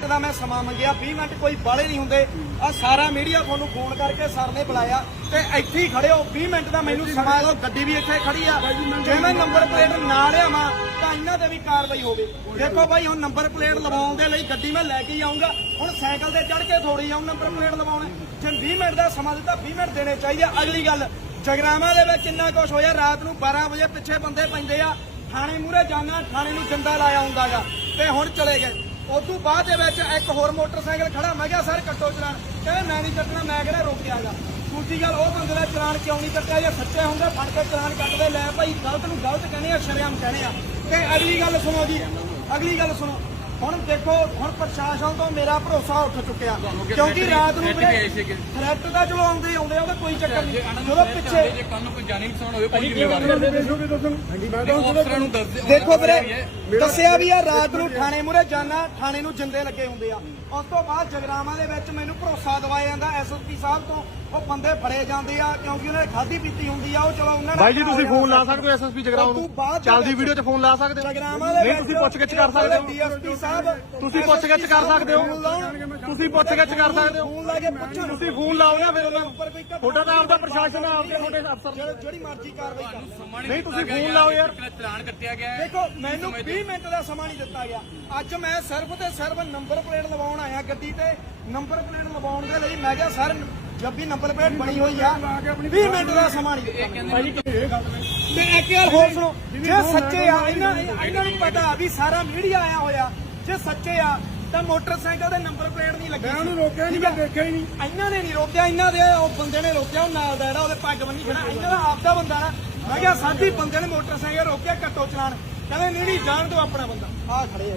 Minute ਦਾ ਮੈਂ ਸਮਾਂ ਮੰਗਿਆ 20 ਮਿੰਟ ਕੋਈ ਬਾਲੇ ਨਹੀਂ ਹੁੰਦੇ। ਆ ਸਾਰਾ ਮੀਡੀਆ ਤੁਹਾਨੂੰ ਫੋਨ ਕਰਕੇ ਸਰ ਨੇ ਬੁਲਾਇਆ ਤੇ ਇੱਥੇ ਹੀ ਖੜੇ ਹੋ। 20 ਮਿੰਟ ਦਾ ਮੈਨੂੰ ਸਮਾਂ ਦਿਓ ਗੱਡੀ ਵੀ ਇੱਥੇ ਖੜੀ ਆ। ਜੇ ਮੈਂ ਨੰਬਰ ਪਲੇਟ ਨਾ ਲਿਆਵਾਂ ਤਾਂ ਇਹਨਾਂ ਤੇ ਵੀ ਕਾਰਵਾਈ ਹੋਵੇ। ਦੇਖੋ ਭਾਈ ਹੁਣ ਨੰਬਰ ਪਲੇਟ ਲਵਾਉਣ ਦੇ ਲਈ ਗੱਡੀ ਮੈਂ ਲੈ ਕੇ ਆਉਂਗਾ ਹੁਣ ਸਾਈਕਲ ਤੇ ਚੜ ਕੇ ਥੋੜੀ ਆਉਂ ਨੰਬਰ ਪਲੇਟ ਲਵਾਉਣ। ਜੇ 20 ਮਿੰਟ ਦਾ ਸਮਾਂ ਦਿੱਤਾ 20 ਮਿੰਟ ਦੇਣੇ ਚਾਹੀਦੇ। ਅਗਲੀ ਗੱਲ ਜਗਰਾਵਾਂ ਦੇ ਵਿੱਚ ਇੰਨਾ ਕੁਝ ਹੋਇਆ ਰਾਤ ਨੂੰ 12 ਵਜੇ ਪਿੱਛੇ ਬੰਦੇ ਪੈਂਦੇ ਆ। ਥਾਣੇ ਮੂਰੇ ਜਾਣਾ ਥਾਣੇ ਨੂੰ ਜਿੰਦਾ ਲਾਇਆ ਹੁੰਦਾਗਾ। ਤੇ ਹੁਣ ਚਲੇ ਗਏ। ਉਸ ਤੋਂ ਬਾਅਦ ਦੇ ਵਿੱਚ ਇੱਕ ਹੋਰ ਮੋਟਰਸਾਈਕਲ ਖੜਾ। ਮੈਂ ਕਿਹਾ, ਸਰ, ਕੱਟੋ ਚਲਾਨ। ਕਹਿੰਦੇ, ਮੈਂ ਨਹੀਂ ਕੱਟਣਾ, ਮੈਂ ਕਿਹੜਾ ਰੋਕਿਆਗਾ ਦੂਜੀ ਗੱਲ, ਉਹ ਬੰਦੇ ਦਾ ਚਲਾਨ ਕਿਉਂ ਨਹੀਂ ਕੱਟਿਆ? ਜੇ ਸੱਚੇ ਹੁੰਦੇ, ਫੜ ਕੇ ਚਲਾਨ ਕੱਟਦੇ। ਲੈ ਭਾਈ, ਗਲਤ ਨੂੰ ਗਲਤ ਕਹਿੰਦੇ ਆ, ਸ਼ਰੇਆਮ ਕਹਿੰਦੇ ਆ। ਤੇ ਅਗਲੀ ਗੱਲ ਸੁਣੋ ਜੀ, ਅਗਲੀ ਗੱਲ ਸੁਣੋ। ਹੁਣ ਦੇਖੋ ਹੁਣ ਪ੍ਰਸ਼ਾਸਨ ਤੋਂ ਮੇਰਾ ਭਰੋਸਾ ਉੱਠ ਚੁੱਕਿਆ। ਕਿਉਂਕਿ ਰਾਤ ਨੂੰ ਥ੍ਰੈਟ ਦਾ ਚਲੋ ਆਉਂਦੇ ਆਉਂਦੇ ਆ, ਉਹਦਾ ਕੋਈ ਚੱਕਰ ਨਹੀਂ। ਜਦੋਂ ਪਿੱਛੇ ਜੇ ਕੱਲ ਨੂੰ ਕੋਈ ਜਾਨੀ ਨੁਕਸਾਨ ਹੋਵੇ ਕੋਈ ਜ਼ਿੰਮੇਵਾਰ ਨਹੀਂ ਅਫਸਰਾਂ ਨੂੰ ਦੱਸ ਦਿਓ ਦੇਖੋ ਵੀਰੇ ਦੱਸਿਆ ਵੀ ਆ ਰਾਤ ਨੂੰ ਥਾਣੇ ਮੂਰੇ ਜਾਣਾ ਥਾਣੇ ਨੂੰ ਜਿੰਦੇ ਲੱਗੇ ਹੁੰਦੇ ਆ। ਉਸ ਤੋਂ ਬਾਅਦ ਜਗਰਾਵਾਂ ਦੇ ਵਿੱਚ ਮੈਨੂੰ ਭਰੋਸਾ ਦਵਾਇਆ ਜਾਂਦਾ ਐਸਐਸਪੀ ਸਾਹਿਬ ਤੋਂ। ਉਹ ਬੰਦੇ ਫੜੇ ਜਾਂਦੇ ਆ ਕਿਉਂਕਿ ਉਹਨਾਂ ਨੇ ਖਾਦੀ ਪੀਤੀ ਹੁੰਦੀ ਆ ਉਹ ਚਲੋ ਉਹਨਾਂ ਨੇ ਬਾਈ ਜੀ ਤੁਸੀਂ ਫੋਨ ਲਾ ਸਕਦੇ ਹੋ ਐਸਐਸਪੀ ਤੋਂ ਨੂੰ ਚੱਲਦੀ ਵੀਡੀਓ 'ਚ ਫੋਨ ਲਾ ਸਕਦੇ ਹੋ? ਜਗਰਾਵਾਂ ਦੇ ਨਹੀਂ ਤੁਸੀਂ ਪੁੱਛਗਿੱਛ ਕਰ ਸਕਦੇ ਹੋ। ਡੀਐਸਪੀ ਸਾਹਿਬ ਤੁਸੀਂ ਪੁੱਛਗਿੱਛ ਕਰ ਸਕਦੇ ਹੋ। ਤੁਸੀਂ ਪੁੱਛਗਿੱਛ ਕਰ ਸਕਦੇ ਹੋ। ਫੋਨ ਲਾ ਕੇ ਪੁੱਛੋ ਤੁਸੀਂ ਫੋਨ ਲਾਓ ਨਾ ਫਿਰ ਉਹਨਾਂ ਨੂੰ। ਉੱਪਰ ਕੋਈ ਘਟਨਾ ਤੁਹਾਡਾ ਤਾਂ ਆਪਦਾ ਪ੍ਰਸ਼ਾਸਨ ਆ ਆਪਦੇ ਤੁਹਾਡੇ ਅਫਸਰ ਜਿਹੜੀ- ਮਰਜ਼ੀ ਕਾਰਵਾਈ ਕਰ। ਨਹੀਂ ਤੁਸੀਂ ਫੋਨ ਲਾਓ ਯਾਰ। ਚਲਾਨ ਕੱਟਿਆ ਗਿਆ ਹੈ। ਦੇਖੋ ਮੈਨੂੰ 20 ਮਿੰਟ ਦਾ ਸਮਾਂ ਨਹੀਂ ਦਿੱਤਾ ਗਿਆ। ਅੱਜ ਮੈਂ ਸਿਰਫ ਤੇ ਸਿਰਫ ਨੰਬਰ ਪਲੇਟ ਲਵਾਉਣ ਆਇਆ ਗੱਡੀ ਤੇ। ਨੰਬਰ ਪਲੇਟ ਲਵਾਉਣ ਦੇ ਲਈ ਮੈਂ ਕਿਹਾ ਸਰ ਜਦ ਵੀ ਨੰਬਰ ਪਲੇਟ ਬਣੀ ਹੋਈ ਆ 20 ਮਿੰਟ ਦਾ ਸਮਾਂ ਨਹੀਂ ਦਿੱਤਾ ਤੇ ਇੱਕ ਗੱਲ ਹੋਰ ਸੁਣੋ ਜੇ ਸੱਚੇ ਆ ਇਹਨਾਂ ਇਹਨਾਂ ਨੂੰ ਪਤਾ ਵੀ ਸਾਰਾ ਮੀਡੀਆ ਆਇਆ ਹੋਇਆ। ਜੇ ਸੱਚੇ ਆ ਤਾਂ ਮੋਟਰਸਾਈਕਲ ਦੇ ਨੰਬਰ ਪਲੇਟ ਨਹੀਂ ਲੱਗੀ ਮੈਂ ਉਹਨੂੰ ਰੋਕਿਆ ਨਹੀਂ ਮੈਂ ਦੇਖਿਆ ਹੀ ਨਹੀਂ। ਇਹਨਾਂ ਨੇ ਨਹੀਂ ਰੋਕਿਆ ਇਹਨਾਂ ਦੇ ਉਹ ਬੰਦੇ ਨੇ ਰੋਕਿਆ ਉਹ ਨਾਲ ਦਾ ਜਿਹੜਾ ਉਹਦੇ ਪੱਗ ਬੰਨੀ ਖੜਾ ਇਹਨਾਂ ਦਾ ਆਪਦਾ ਬੰਦਾ ਨਾ। ਮੈਂ ਕਿਹਾ ਸਾਡੀ ਬੰਦੇ ਨੇ ਮੋਟਰਸਾਈਕਲ ਰੋਕਿਆ ਕੱਟੋ ਚਲਾਨ। ਕਹਿੰਦੇ ਨਹੀਂ ਨਹੀਂ ਜਾਣ ਦਿਓ ਆਪਣਾ ਬੰਦਾ। ਆ ਖੜੇ ਆ।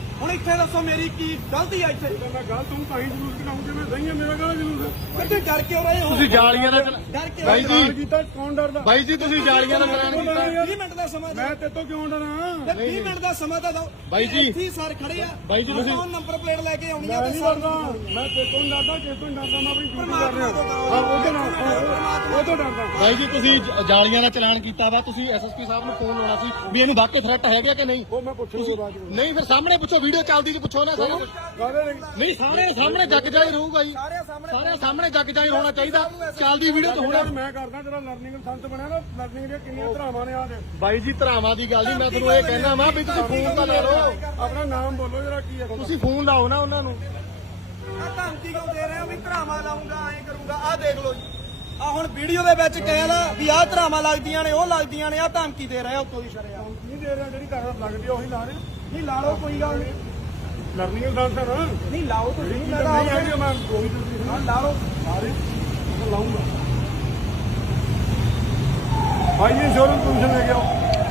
ਹੁਣ ਇੱਥੇ ਦੱਸੋ ਮੇਰੀ ਕੀ ਗਲਤੀ ਆ ਇੱਥੇ? ਮੈਂ ਗੱਲ ਤੂੰ ਤਾਂ ਹੀ ਜਲੂਸ ਕਢਾਉਂਗੇ ਮੈਂ ਸਹੀ ਆ ਮੇਰਾ ਗਾਲ ਜਲੂਸ ਕਿੱਥੇ ਡਰ ਕਿਉਂ ਰਹੇ ਹੋ? ਤੁਸੀਂ ਜਾਲੀਆਂ ਦਾ ਚਲਾ- ਡਰ ਕਿਉਂ ਬਾਈ? ਜੀ। ਕੀਤਾ ਕੌਣ ਡਰਦਾ? ਬਾਈ ਜੀ ਤੁਸੀਂ ਜਾਲੀਆਂ ਦਾ ਚਲਾਨ ਕੀਤਾ। 20 ਮਿੰਟ ਦਾ ਸਮਾਂ ਮੈਂ ਤੇਰੇ ਤੋਂ ਕਿਉਂ ਡਰਾਂ? ਤੇ 20 ਮਿੰਟ ਦਾ ਸਮਾਂ ਤਾਂ ਦਿਓ। ਬਾਈ ਜੀ। ਇੱਥੇ ਸਰ ਖੜੇ ਆ। ਬਾਈ ਜੀ ਤੁਸੀਂ- ਨੰਬਰ ਪਲੇਟ ਲੈ ਕੇ ਆਉਣੀ ਆ ਮੈਂ ਤੇ ਸਰ ਮੈਂ ਤੋਂ ਡਰਦਾ ਤੋਂ ਨਹੀਂ ਡਰਦਾ ਮੈਂ ਆਪਣੀ ਡਿਊਟੀ ਕਰ ਰਿਹਾ। ਤੋਂ। ਹਾਂ ਉਹ ਤੋਂ ਡਰਦਾ ਬਾਈ ਜੀ ਤੁਸੀਂ ਜ- ਜਾਲੀਆਂ ਦਾ ਚਲਾਨ ਕੀਤਾ ਵਾ ਤੁਸੀਂ ਐਸਐਸਪੀ ਸਾਹਿਬ ਨੂੰ ਫੋਨ ਲਾਉਣਾ ਸੀ ਵੀ ਇਹਨੂੰ ਵਾਕਈ ਥ੍ਰੈਟ ਹੈਗਾ ਕਿ ਨਹੀਂ? ਉਹ ਮੈਂ ਪੁੱਛੂਗਾ ਬਾਅਦ ਵਿੱਚ ਨਹੀਂ ਫਿਰ ਸਾਹਮਣੇ ਪੁੱਛੋ ਵੀਡੀਓ ਚੱਲਦੀ ਜੀ ਪੁੱਛੋ ਨਾ ਸਾਰੇ ਲਈ ਨਹੀਂ ਸਾਹਮਣੇ ਸਾਹਮਣੇ ਜੱਗ ਜਾਈ ਰਹੂਗਾ ਜੀ ਸਾਰੇ ਸਾਹਮਣੇ ਸਾਰੇ ਸਾਹਮਣੇ ਜੱਗ ਜਾਈ ਹੋਣਾ ਚਾਹੀਦਾ। ਚੱਲਦੀ ਵੀਡੀਓ ਤਾਂ ਹੋਣਾ ਮੈਂ ਕਰਦਾ ਤੇਰਾ ਲਰਨਿੰਗ ਸੰਤ ਬਣਿਆ ਨਾ ਲਰਨਿੰਗ ਦੀਆਂ ਕਿੰਨੀਆਂ ਧਰਾਵਾਂ ਨੇ ਆ ਦੇ। ਬਾਈ ਜੀ ਧਰਾਵਾਂ ਦੀ ਗੱਲ ਨਹੀਂ ਮੈਂ ਤੁਹਾਨੂੰ ਇਹ ਕਹਿਣਾ ਵਾ ਵੀ ਤੁਸੀਂ ਫੋਨ ਤਾਂ ਲਾ ਲਓ। ਆਪਣਾ ਨਾਮ ਬੋਲੋ ਜਰਾ ਕੀ ਹੈ ਤੁਹਾਡਾ? ਤੁਸੀਂ ਫੋਨ ਲਾਓ ਨਾ ਉਹਨਾਂ ਨੂੰ। ਆ ਧਮਕੀ ਕਿਉਂ ਦੇ ਰਹੇ ਹੋ ਵੀ ਧਰਾਵਾਂ ਲਾਉਂਗਾ ਐਂ ਕਰੂੰਗਾ ਆ ਦੇਖ ਲਓ ਜੀ। ਆ ਹੁਣ ਵੀਡੀਓ ਦੇ ਵਿੱਚ ਕਹਿਣਾ ਵੀ ਆਹ ਧਰਾਵਾਂ ਲੱਗਦੀਆਂ ਨੇ ਉਹ ਲੱਗਦੀਆਂ ਨੇ ਆ ਧਮਕੀ ਦੇ ਰਹੇ ਉੱਤੋਂ ਦੀ ਸ਼ਰਿਆ ਨਹੀਂ ਦੇ ਰਿਹਾ ਜਿਹੜੀ ਕਰ ਲੱਗਦੀ ਆ ਉਹੀ ਲਾ ਰਹੇ ਨਹੀਂ ਲਾ ਲਓ ਕੋਈ ਗੱਲ ਨਹੀਂ। ਲਰਨਿੰਗ ਸੰਤ ਹੈ ਨਾ ਨਹੀਂ ਲਾਓ ਤੁਸੀਂ ਨਹੀਂ ਮੈਂ ਤਾਂ ਹੈਗੀ ਮੈਂ ਕੋਈ ਤੁਸੀਂ ਹਾਂ, ਲਾ ਲਓ। ਸਾਰੇ ਲਾਉਂਗਾ ਭਾਈ ਇਹ ਸ਼ੋਰੂਮ ਕਮਿਸ਼ਨ ਲੈ ਗਿਆ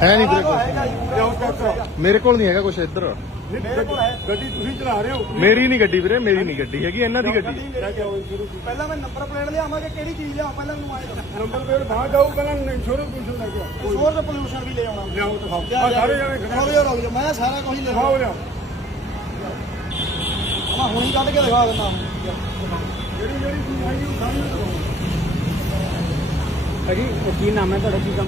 ਹੈ ਨਹੀਂ ਲਾ ਲਓ, ਹੈਗਾ ਜੀ ਪੂਰਾ। ਜਾਓ ਚੈੱਕ ਕਰੋ। ਮੇਰੇ ਕੋਲ ਨਹੀਂ ਹੈਗਾ ਕੁਝ ਇੱਧਰ। ਮੇਰੇ ਕੋਲ ਹੈ। ਗੱਡੀ ਤੁਸੀਂ ਚਲਾ ਰਹੇ ਹੋ? ਮੇਰੀ ਨਹੀਂ ਗੱਡੀ ਵੀਰੇ ਮੇਰੀ ਨਹੀਂ ਗੱਡੀ ਹੈਗੀ ਇਹਨਾਂ ਦੀ ਗੱਡੀ। ਲੈ ਪਹਿਲਾਂ ਮੈਂ ਨੰਬਰ ਪਲੇਟ ਲਿਆਵਾਂਗੇ ਕਿਹੜੀ ਚੀਜ਼ ਲਿਆਵਾਂ ਪਹਿਲਾਂ ਮੈਨੂੰ ਆਏ ਨੰਬਰ ਪਲੇਟ ਬਾਹਰ ਜਾਓ ਪਹਿਲਾਂ ਇੰਸ਼ੋਰੈਂਸ ਕਮਿਸ਼ਨ ਲੈ ਕੇ ਆਓ। ਸੋਰ ਪੋਲੂਸ਼ਨ ਵੀ ਲੈ ਆਉਣਾ। ਲਿਆਓ ਦਿਖਾਓ। ਲਿਆ, ਆ ਲਿਆ। ਸਾਰੇ ਜਣੇ ਖੜੇ ਰੁਕ ਜਾਓ, ਰੁਕ ਜਾਓ, ਮੈਂ ਸਾਰਾ ਕੁਝ ਲਿਖਾ ਦਿਖਾਓ ਲਿਆਓ। ਮੈਂ ਹੁਣੀ ਕੱਢ ਕੇ ਦਿਖਾ ਦਿੰਦਾ ਜਿਹੜੀ ਜਿਹੜੀ ਚੀਜ਼ ਹੈਗੀ ਉਹ ਸਾਰੀ ਦਿਖਾਓ। ਭਾਜੀ ਕੀ ਨਾਮ ਹੈ ਤੁਹਾਡਾ ਕੀ ਕੰਮ